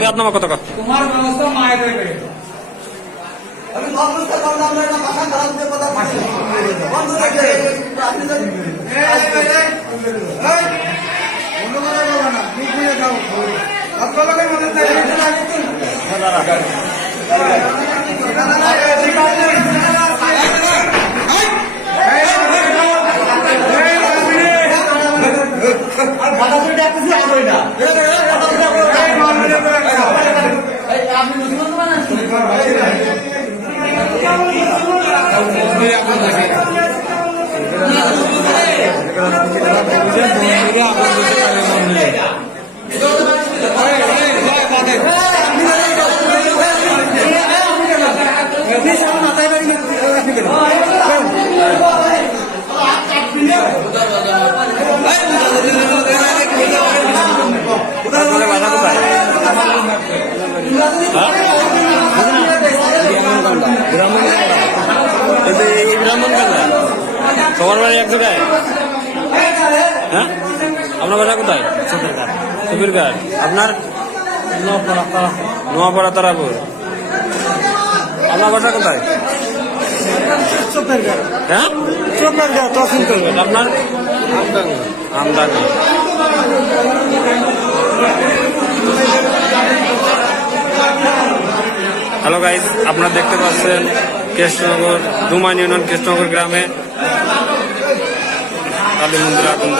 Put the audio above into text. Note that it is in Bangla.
বেতনামা কত কত তোমার ব্যবস্থা মায়ের দেবে আমি ব্যবস্থা করলাম না এটা ভাষা খারাপ দিয়ে কথা বন্ধ রেখে আপনি যদি অন্য কথা বলো না মুখ বুঝে যাও আপনাদের মনে আর ভাড়া করে ডাকতেছি আসবে না আপনি মুসলমান সবার বাড়ি এক জায়গায় হ্যাঁ আপনার বাসা কোথায় সুবিরঘাট আপনার নোয়াপাড়া তারাপুর আপনার বাসা কোথায় হ্যাঁ আপনার আমদানি হ্যালো গাইজ আপনারা দেখতে পাচ্ছেন কৃষ্ণনগর দুমান ইউনিয়ন কৃষ্ণনগর গ্রামে কালী মন্দির আগুন